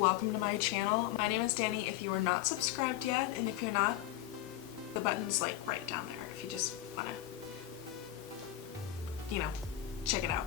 welcome to my channel. My name is Danny if you are not subscribed yet, and if you're not, the button's like right down there if you just want to, check it out.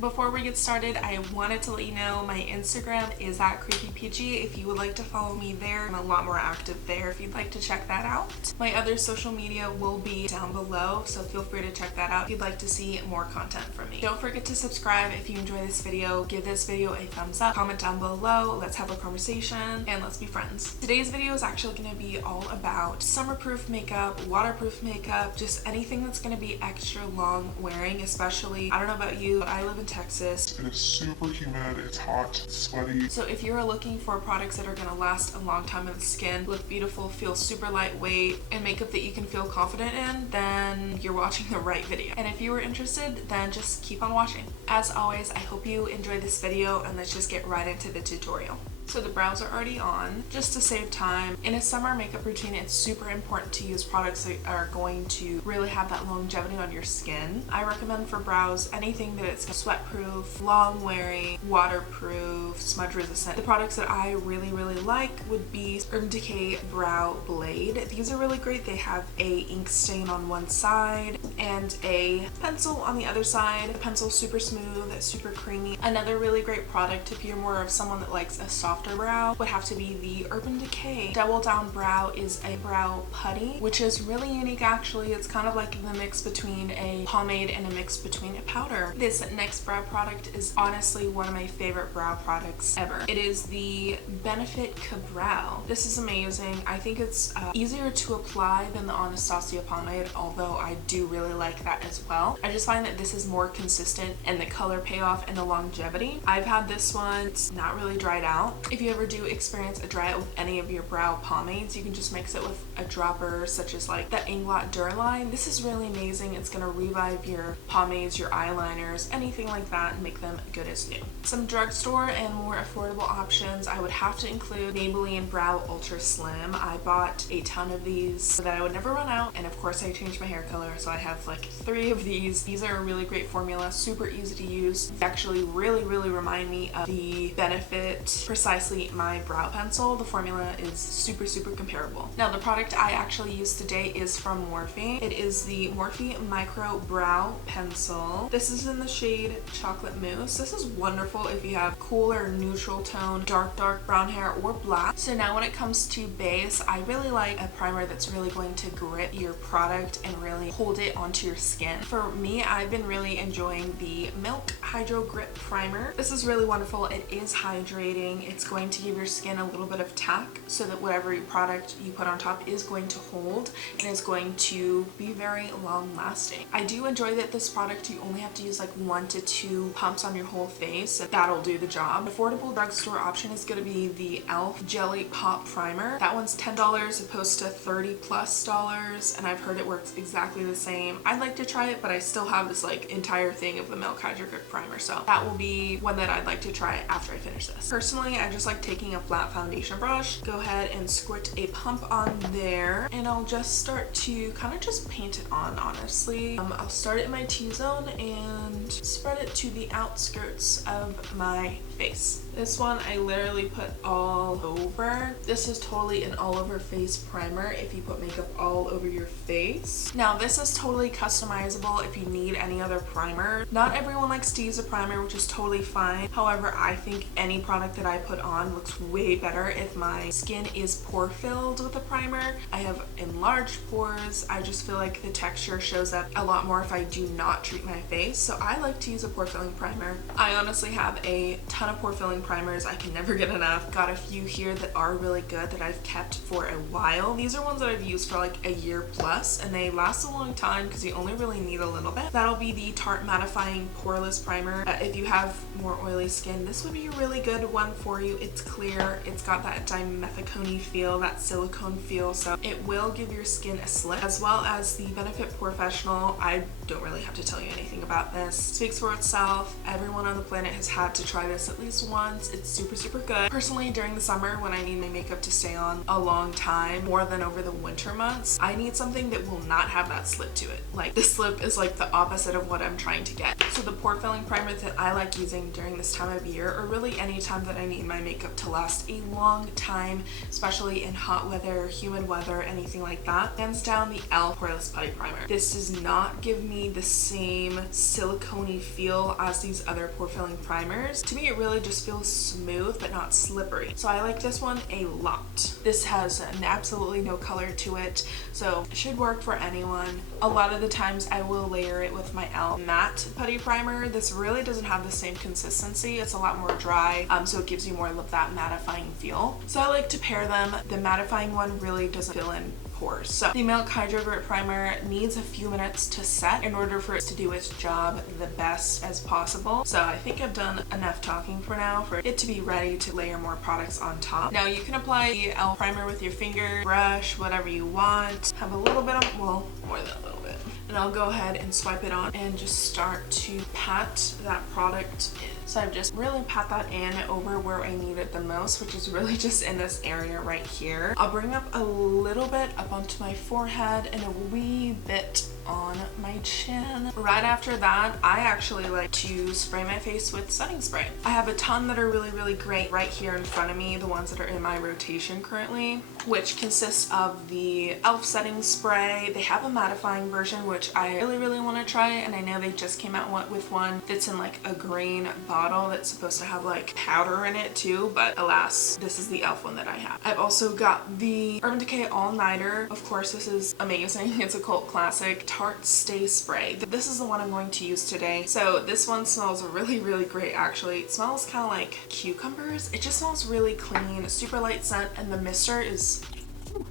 Before we get started, I wanted to let you know my Instagram is @creepypeachy. If you would like to follow me there, I'm a lot more active there if you'd like to check that out. My other social media will be down below, so feel free to check that out if you'd like to see more content from me. Don't forget to subscribe if you enjoy this video. Give this video a thumbs up, comment down below, let's have a conversation, and let's be friends. Today's video is actually going to be all about summer-proof makeup, waterproof makeup, just anything that's going to be extra long wearing, especially, I don't know about you, but I live in Texas. It is super humid, it's hot, it's sweaty. So if you're looking for products that are going to last a long time on the skin, look beautiful, feel super lightweight, and makeup that you can feel confident in, then you're watching the right video. And if you were interested, then just keep on watching. As always, I hope you enjoy this video, and let's just get right into the tutorial. So the brows are already on, just to save time. In a summer makeup routine, it's super important to use products that are going to really have that longevity on your skin. I recommend for brows anything that it's sweat proof, long wearing, waterproof, smudge resistant. The products that I really like would be Urban Decay Brow Blade. These are really great. They have a ink stain on one side and a pencil on the other side. The pencil's super smooth, super creamy. Another really great product if you're more of someone that likes a softer brow would have to be the Urban Decay Double Down Brow is a brow putty, which is really unique actually. It's kind of like the mix between a pomade and a mix between a powder. This next brow product is honestly one of my favorite brow products ever. It is the Benefit Ka-Brow. This is amazing. I think it's easier to apply than the Anastasia pomade, although I do really like that as well. I just find that this is more consistent in the color payoff and the longevity. I've had this one, it's not really dried out. If you ever do experience a dry out with any of your brow pomades, you can just mix it with a dropper such as like the Inglot Durline. This is really amazing. It's going to revive your pomades, your eyeliners, anything like that, and make them good as new. Some drugstore and more affordable options, I would have to include Maybelline Brow Ultra Slim. I bought a ton of these so that I would never run out, and of course I changed my hair color, so I have like 3 of these. These are a really great formula, super easy to use. They actually really remind me of the Benefit Precisely My Brow Pencil. The formula is super comparable. Now the product I actually used today is from Morphe. It is the Morphe Micro Brow Pencil. This is in the shade Chocolate Mousse. This is wonderful if you have cool or neutral tone, dark brown hair or black. So now when it comes to base, I really like a primer that's really going to grip your product and really hold it onto your skin. For me, I've been really enjoying the Milk Hydrogrip Primer. This is really wonderful. It is hydrating. It's going to give your skin a little bit of tack so that whatever product you put on top is going to hold and is going to be very long lasting. I do enjoy that this product you only have to use like 1 to 2 pumps on your whole face. That'll do the job. Affordable drugstore option is going to be the e.l.f. Jelly Pop Primer. That one's $10 opposed to $30+, and I've heard it works exactly the same. I'd like to try it, but I still have this like entire thing of the Milk Hydrogrip Primer, so that will be one that I'd like to try after I finish this. Personally, I just like taking a flat foundation brush, go ahead and squirt a pump on there, and I'll just start to kind of just paint it on, honestly. I'll start it in my T-zone and spread it to the outskirts of my face. This one I literally put all over. This is totally an all over face primer if you put makeup all over your face. Now this is totally customizable if you need any other primer. Not everyone likes to use a primer, which is totally fine. However, I think any product that I put on looks way better if my skin is pore filled with a primer. I have enlarged pores. I just feel like the texture shows up a lot more if I do not treat my face. So I like to use a pore filling primer. I honestly have a ton of pore filling primers. I can never get enough. Got a few here that are really good that I've kept for a while. These are ones that I've used for like a year plus, and they last a long time because you only really need a little bit. That'll be the Tarte Mattifying Poreless Primer. If you have more oily skin, this would be a really good one for you. It's clear. It's got that dimethicone feel, that silicone feel, so it will give your skin a slip. As well as the Benefit Professional. I don't really have to tell you anything about this. It speaks for itself. Everyone on the planet has had to try this at least once. It's super good. Personally, during the summer when I need my makeup to stay on a long time, more than over the winter months, I need something that will not have that slip to it. Like, the slip is like the opposite of what I'm trying to get. So the pore filling primer that I like using during this time of year, or really any time that I need my my makeup to last a long time, especially in hot weather, humid weather, anything like that. Hands down, the e.l.f. Poreless Putty Primer. This does not give me the same silicone-y feel as these other pore filling primers. To me, it really just feels smooth but not slippery. So I like this one a lot. This has absolutely no color to it, so it should work for anyone. A lot of the times I will layer it with my e.l.f. matte putty primer. This really doesn't have the same consistency. It's a lot more dry, so it gives you more of that mattifying feel. So I like to pair them. The mattifying one really doesn't fill in pores. So the Milk Hydrogrip Primer needs a few minutes to set in order for it to do its job the best as possible. So I think I've done enough talking for now for it to be ready to layer more products on top. Now you can apply the e.l.f. primer with your finger, brush, whatever you want. Have a little bit of, well, more than a little bit. And I'll go ahead and swipe it on and just start to pat that product in. So I've just really pat that in over where I need it the most, which is really just in this area right here. I'll bring up a little bit up onto my forehead and a wee bit on my chin. Right after that, I actually like to spray my face with setting spray. I have a ton that are really great right here in front of me, the ones that are in my rotation currently, which consists of the e.l.f. setting spray. They have a mattifying version, which I really want to try, and I know they just came out with one that's in like a green bottle that's supposed to have like powder in it too, but alas, this is the e.l.f. one that I have. I've also got the Urban Decay All Nighter. Of course, this is amazing. It's a cult classic. Tarte Stay Spray. This is the one I'm going to use today. So this one smells really great actually. It smells kind of like cucumbers. It just smells really clean, super light scent, and the mister is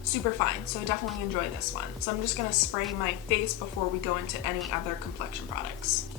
super fine. So I definitely enjoy this one. So I'm just gonna spray my face before we go into any other complexion products.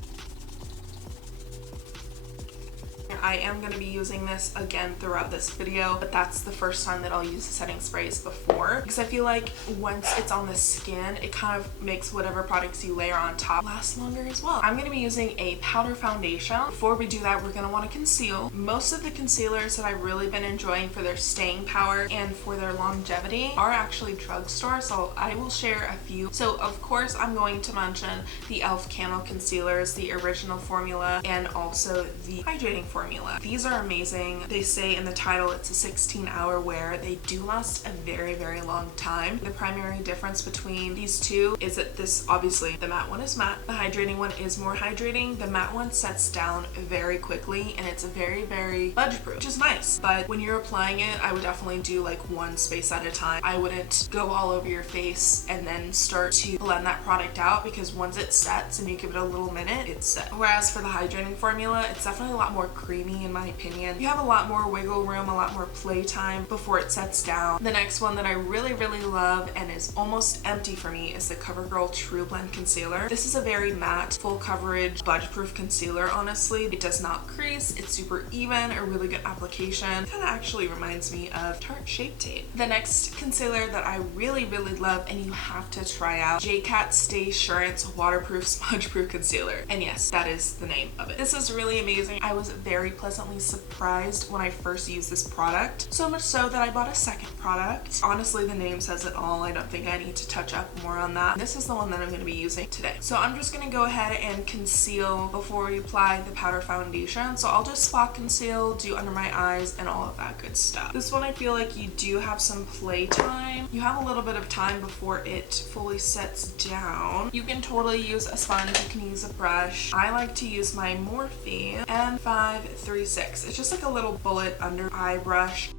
I am going to be using this again throughout this video, but that's the first time that I'll use the setting sprays before, because I feel like once it's on the skin, it kind of makes whatever products you layer on top last longer as well. I'm going to be using a powder foundation. Before we do that, we're going to want to conceal. Most of the concealers that I've really been enjoying for their staying power and for their longevity are actually drugstore, so I will share a few. So of course I'm going to mention the e.l.f. Camo Concealers, the original formula, and also the hydrating formula. These are amazing. They say in the title it's a 16-hour wear. They do last a very long time. The primary difference between these two is that this, obviously the matte one is matte, the hydrating one is more hydrating. The matte one sets down very quickly and it's very budge proof, which is nice. But when you're applying it, I would definitely do like one space at a time. I wouldn't go all over your face and then start to blend that product out, because once it sets and you give it a little minute, it's set. Whereas for the hydrating formula, it's definitely a lot more creamy in my opinion. You have a lot more wiggle room, a lot more playtime before it sets down. The next one that I really love and is almost empty for me is the CoverGirl True Blend Concealer. This is a very matte, full coverage, budge proof concealer, honestly. It does not crease, it's super even, a really good application. Kind of actually reminds me of Tarte Shape Tape. The next concealer that I really love and you have to try out, J.cat Staysurance Waterproof Smudge Proof Concealer. And yes, that is the name of it. This is really amazing. I was very pleasantly surprised when I first used this product, so much so that I bought a second product. Honestly, the name says it all. I don't think I need to touch up more on that. This is the one that I'm going to be using today. So I'm just going to go ahead and conceal before we apply the powder foundation. So I'll just spot conceal, do under my eyes, and all of that good stuff. This one I feel like you do have some play time. You have a little bit of time before it fully sets down. You can totally use a sponge, you can use a brush. I like to use my Morphe M536. It's just like a little bullet under eye brush.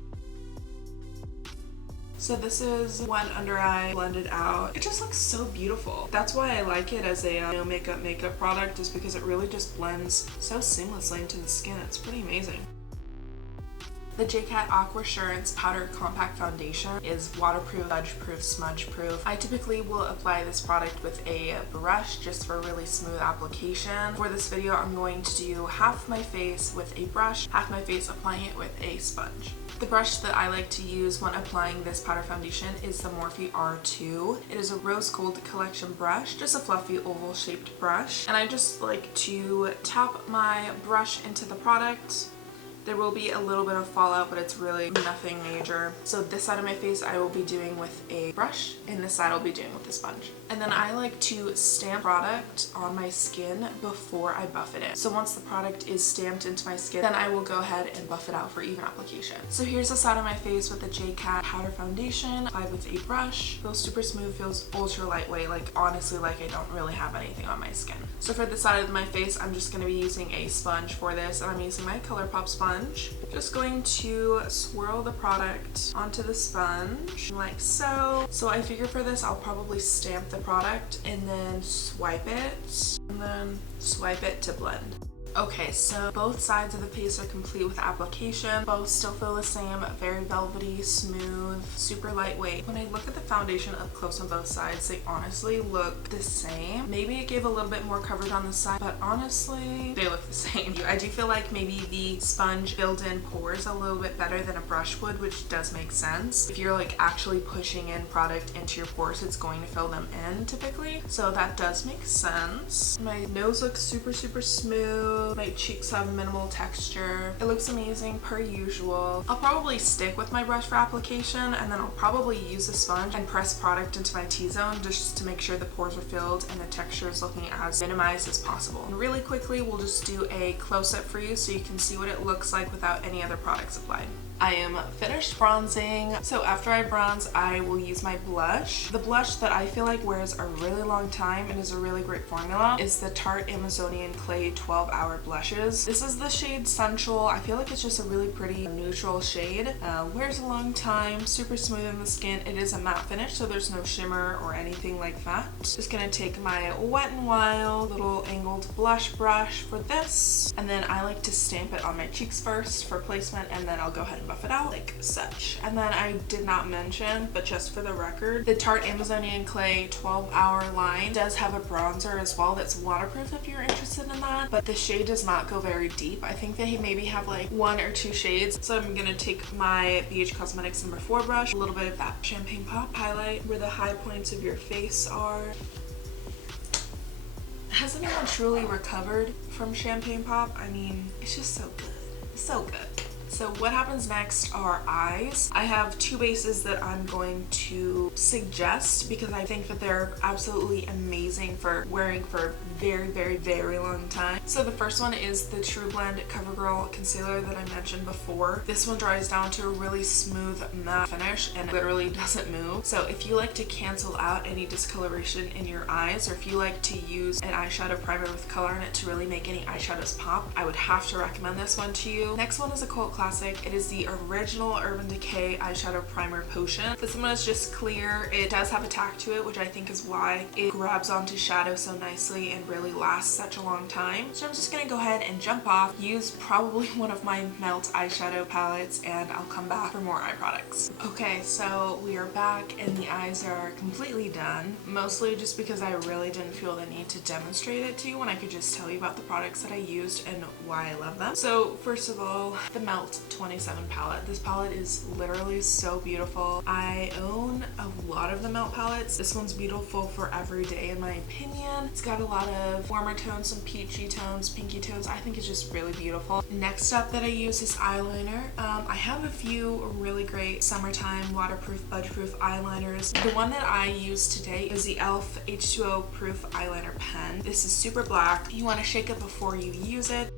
So this is one under eye blended out. It just looks so beautiful. That's why I like it as a no makeup product, is because it really just blends so seamlessly into the skin. It's pretty amazing. The J.cat Aquasurance Powder Compact Foundation is waterproof, budge proof, smudge proof. I typically will apply this product with a brush just for really smooth application. For this video, I'm going to do half my face with a brush, half my face applying it with a sponge. The brush that I like to use when applying this powder foundation is the Morphe R2. It is a rose gold collection brush, just a fluffy oval shaped brush. And I just like to tap my brush into the product. There will be a little bit of fallout, but it's really nothing major. So this side of my face I will be doing with a brush, and this side I'll be doing with a sponge. And then I like to stamp product on my skin before I buff it in. So once the product is stamped into my skin, then I will go ahead and buff it out for even application. So here's the side of my face with the J.cat powder foundation applied with a brush. Feels super smooth, feels ultra lightweight, like honestly like I don't really have anything on my skin. So for the side of my face, I'm just going to be using a sponge for this, and I'm using my ColourPop sponge. Just going to swirl the product onto the sponge like so. So I figure for this I'll probably stamp the product and then swipe it and then swipe it to blend. Okay, so both sides of the face are complete with application. Both still feel the same, very velvety, smooth, super lightweight. When I look at the foundation up close on both sides, they honestly look the same. Maybe it gave a little bit more coverage on the side, but honestly, they look the same. I do feel like maybe the sponge filled in pores a little bit better than a brush would, which does make sense. If you're like actually pushing in product into your pores, it's going to fill them in typically. So that does make sense. My nose looks super, super smooth. My cheeks have minimal texture. It looks amazing per usual. I'll probably stick with my brush for application, and then I'll probably use a sponge and press product into my T-zone just to make sure the pores are filled and the texture is looking as minimized as possible. And really quickly, we'll just do a close-up for you so you can see what it looks like without any other products applied. I am finished bronzing. So after I bronze, I will use my blush. The blush that I feel like wears a really long time and is a really great formula is the Tarte Amazonian Clay 12-Hour Blushes. This is the shade Sensual. I feel like it's just a really pretty neutral shade. Wears a long time, super smooth in the skin. It is a matte finish, so there's no shimmer or anything like that. Just gonna take my Wet n Wild little angled blush brush for this, and then I like to stamp it on my cheeks first for placement, and then I'll go ahead and buff it out like such. And then I did not mention, but just for the record, the Tarte Amazonian Clay 12-Hour line does have a bronzer as well that's waterproof if you're interested in that, but the shade does not go very deep. I think they maybe have like 1 or 2 shades. So I'm gonna take my BH Cosmetics No. 4 brush, a little bit of that Champagne Pop, highlight where the high points of your face are. Has anyone truly recovered from Champagne Pop? I mean, it's just so good. It's so good. So what happens next are eyes. I have 2 bases that I'm going to suggest because I think that they're absolutely amazing for wearing for very, very, very long time. So the first one is the True Blend CoverGirl concealer that I mentioned before. This one dries down to a really smooth matte finish and literally doesn't move. So if you like to cancel out any discoloration in your eyes, or if you like to use an eyeshadow primer with color in it to really make any eyeshadows pop, I would have to recommend this one to you. Next one is a cult classic. It is the original Urban Decay eyeshadow primer potion. This one is just clear. It does have a tack to it, which I think is why it grabs onto shadow so nicely and really lasts such a long time. So I'm just gonna go ahead and jump off, use probably one of my Melt eyeshadow palettes, and I'll come back for more eye products. Okay, so we are back and the eyes are completely done, mostly just because I really didn't feel the need to demonstrate it to you when I could just tell you about the products that I used and why I love them. So first of all, the Melt 27 palette. This palette is literally so beautiful. I own a lot of the Melt palettes. This one's beautiful for every day in my opinion. It's got a lot of warmer tones, some peachy tones, pinky tones. I think it's just really beautiful. Next up that I use is eyeliner. I have a few really great summertime waterproof, budge-proof eyeliners. The one that I use today is the e.l.f. H2O Proof Eyeliner Pen. This is super black. You want to shake it before you use it.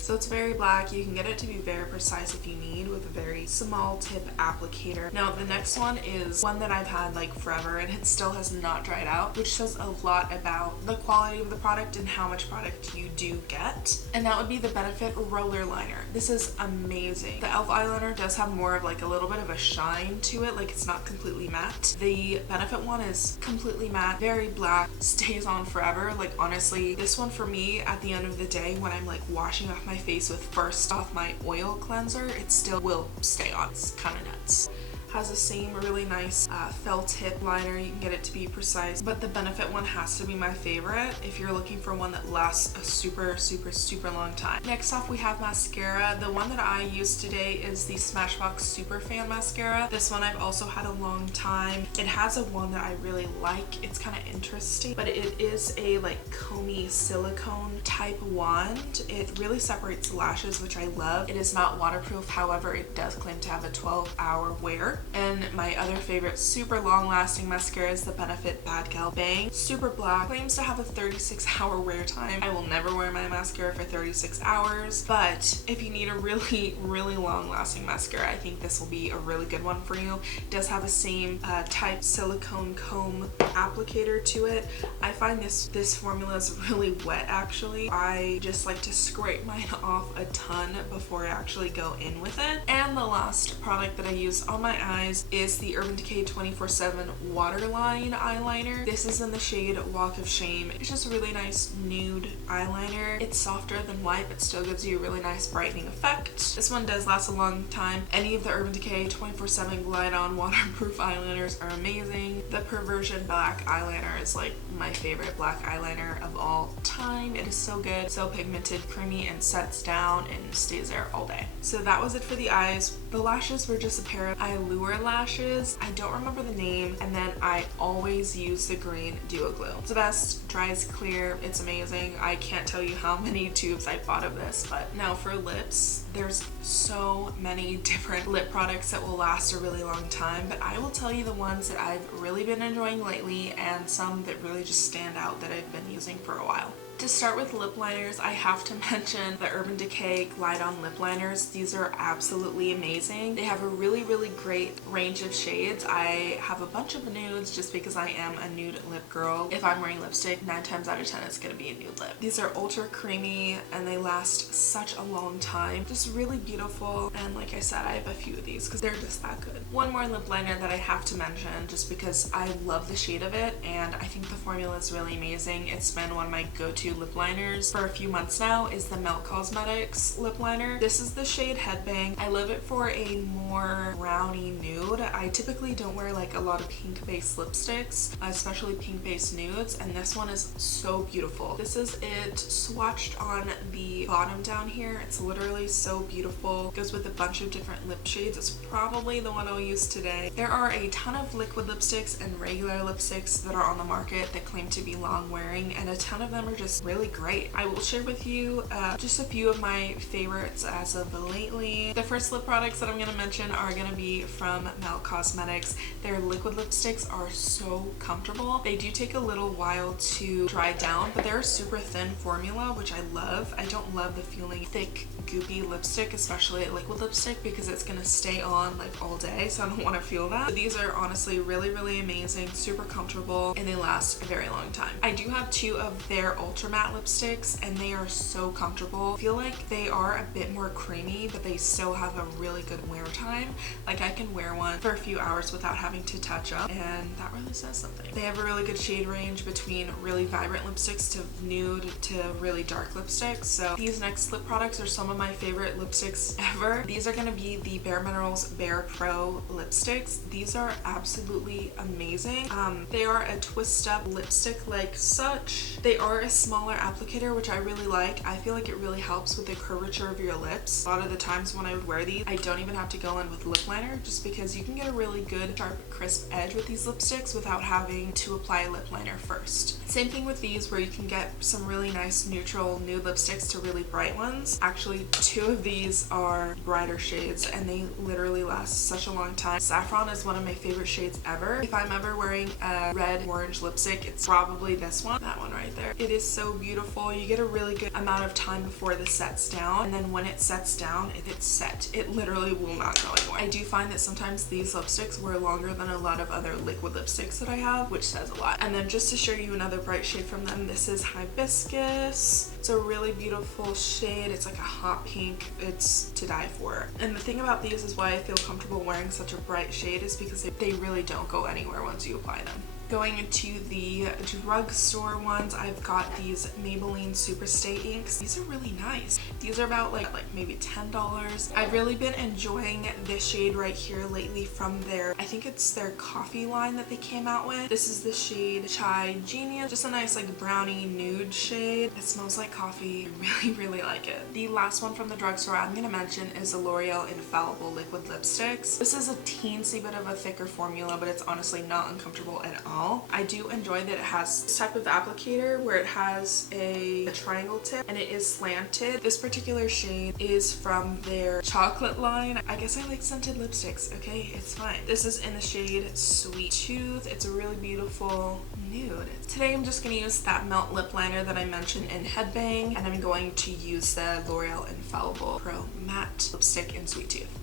So it's very black. You can get it to be very precise if you need with a very small tip applicator. Now the next one is one that I've had like forever and it still has not dried out, which says a lot about the quality of the product and how much product you do get. And that would be the Benefit Roller Liner. This is amazing. The e.l.f. eyeliner does have more of like a little bit of a shine to it, like it's not completely matte. The Benefit one is completely matte, very black, stays on forever. Like honestly, this one for me at the end of the day when I'm like washing off my face with first off my oil cleanser, it still will stay on. It's kind of nuts. Has the same really nice felt tip liner. You can get it to be precise, but the Benefit one has to be my favorite if you're looking for one that lasts a super, super, super long time. Next off, we have mascara. The one that I use today is the Smashbox Super Fan Mascara. This one I've also had a long time. It has a one that I really like. It's kind of interesting, but it is a like comey silicone type wand. It really separates lashes, which I love. It is not waterproof, however, it does claim to have a 12-hour wear. forever. And my other favorite super long lasting mascara is the Benefit Bad Gal Bang. Super black, claims to have a 36-hour wear time. I will never wear my mascara for 36 hours, but if you need a really long lasting mascara, I think this will be a really good one for you. It does have the same type silicone comb applicator to it. I find this formula is really wet actually. I just like to scrape mine off a ton before I actually go in with it. And the last product that I use on my eyes is the Urban Decay 24/7 Waterline eyeliner. This is in the shade Walk of Shame. It's just a really nice nude eyeliner. It's softer than white but still gives you a really nice brightening effect. This one does last a long time. Any of the Urban Decay 24/7 Glide On waterproof eyeliners are amazing. The Perversion Black eyeliner is like my favorite black eyeliner of all time. It is so good, so pigmented, creamy, and sets down and stays there all day. So that was it for the eyes. The lashes were just a pair of Allure lashes. I don't remember the name, and then I always use the green Duo Glue. It's the best, dries clear, it's amazing. I can't tell you how many tubes I bought of this. But now for lips, there's so many different lip products that will last a really long time, but I will tell you the ones that I've really been enjoying lately and some that really just stand out that I've been using for a while. To start with lip liners, I have to mention the Urban Decay Glide On lip liners. These are absolutely amazing. They have a really great range of shades. I have a bunch of nudes just because I am a nude lip girl. If I'm wearing lipstick, 9 times out of 10 it's gonna be a nude lip. These are ultra creamy and they last such a long time. Just really beautiful, and like I said, I have a few of these because they're just that good. One more lip liner that I have to mention just because I love the shade of it and I think the formula is really amazing. It's been one of my go-to lip liners for a few months now, is the Melt Cosmetics lip liner. This is the shade Headbang. I love it for a more browny nude. I typically don't wear like a lot of pink based lipsticks, especially pink based nudes, and this one is so beautiful. This is it swatched on the bottom down here. It's literally so beautiful. It goes with a bunch of different lip shades. It's probably the one I'll use today. There are a ton of liquid lipsticks and regular lipsticks that are on the market that claim to be long wearing, and a ton of them are just really great. I will share with you just a few of my favorites as of lately. The first lip products that I'm going to mention are going to be from Melt Cosmetics. Their liquid lipsticks are so comfortable. They do take a little while to dry down, but they're a super thin formula, which I love. I don't love the feeling thick, goopy lipstick, especially a liquid lipstick, because it's going to stay on like all day, so I don't want to feel that. But these are honestly really amazing, super comfortable, and they last a very long time. I do have 2 of their ultra matte lipsticks and they are so comfortable. I feel like they are a bit more creamy, but they still have a really good wear time. Like I can wear one for a few hours without having to touch up, and that really says something. They have a really good shade range between really vibrant lipsticks to nude to really dark lipsticks. So these next lip products are some of my favorite lipsticks ever. These are going to be the Bare Minerals Bare Pro lipsticks. These are absolutely amazing. They are a twist up lipstick like such. They are a smaller applicator, which I really like. I feel like it really helps with the curvature of your lips. A lot of the times when I would wear these, I don't even have to go in with lip liner, just because you can get a really good sharp crisp edge with these lipsticks without having to apply lip liner first. Same thing with these, where you can get some really nice neutral nude lipsticks to really bright ones. Actually, 2 of these are brighter shades and they literally last such a long time. Saffron is one of my favorite shades ever. If I'm ever wearing a red orange lipstick, it's probably this one, that one right there. It is so beautiful. You get a really good amount of time before this sets down, and then when it sets down, if it's set, it literally will not go anywhere. I do find that sometimes these lipsticks wear longer than a lot of other liquid lipsticks that I have, which says a lot. And then just to show you another bright shade from them, this is Hibiscus. It's a really beautiful shade. It's like a hot pink. It's to die for. And the thing about these is why I feel comfortable wearing such a bright shade is because they really don't go anywhere once you apply them. Going into the drugstore ones, I've got these Maybelline Superstay inks. These are really nice. These are about like maybe $10. I've really been enjoying this shade right here lately from their, I think it's their coffee line that they came out with. This is the shade Chai Genius. Just a nice like brownie nude shade. It smells like coffee. I really like it. The last one from the drugstore I'm gonna mention is the L'Oreal Infallible Liquid Lipsticks. This is a teensy bit of a thicker formula, but it's honestly not uncomfortable at all. small. I do enjoy that it has this type of applicator where it has a triangle tip and it is slanted. This particular shade is from their chocolate line. I guess I like scented lipsticks, okay? It's fine. This is in the shade Sweet Tooth. It's a really beautiful nude. Today I'm just going to use that Melt lip liner that I mentioned in Headbang, and I'm going to use the L'Oreal Infallible Pro Matte Lipstick in Sweet Tooth.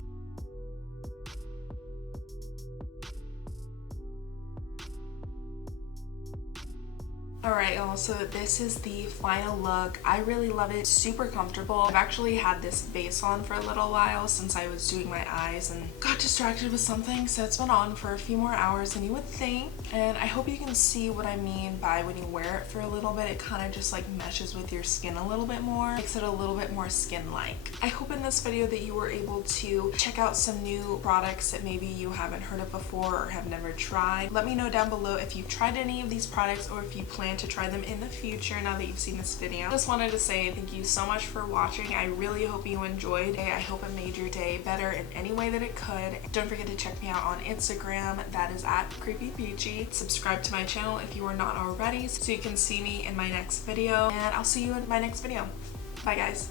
Alright y'all, so this is the final look. I really love it. Super comfortable. I've actually had this base on for a little while since I was doing my eyes and got distracted with something, so it's been on for a few more hours than you would think. And I hope you can see what I mean by when you wear it for a little bit, it kind of just like meshes with your skin a little bit more, makes it a little bit more skin-like. I hope in this video that you were able to check out some new products that maybe you haven't heard of before or have never tried. Let me know down below if you've tried any of these products or if you plan to try them in the future now that you've seen this video. Just wanted to say thank you so much for watching. I really hope you enjoyed. I hope it made your day better in any way that it could. Don't forget to check me out on Instagram. That is at creepypeachy. Subscribe to my channel if you are not already so you can see me in my next video, and I'll see you in my next video. Bye guys.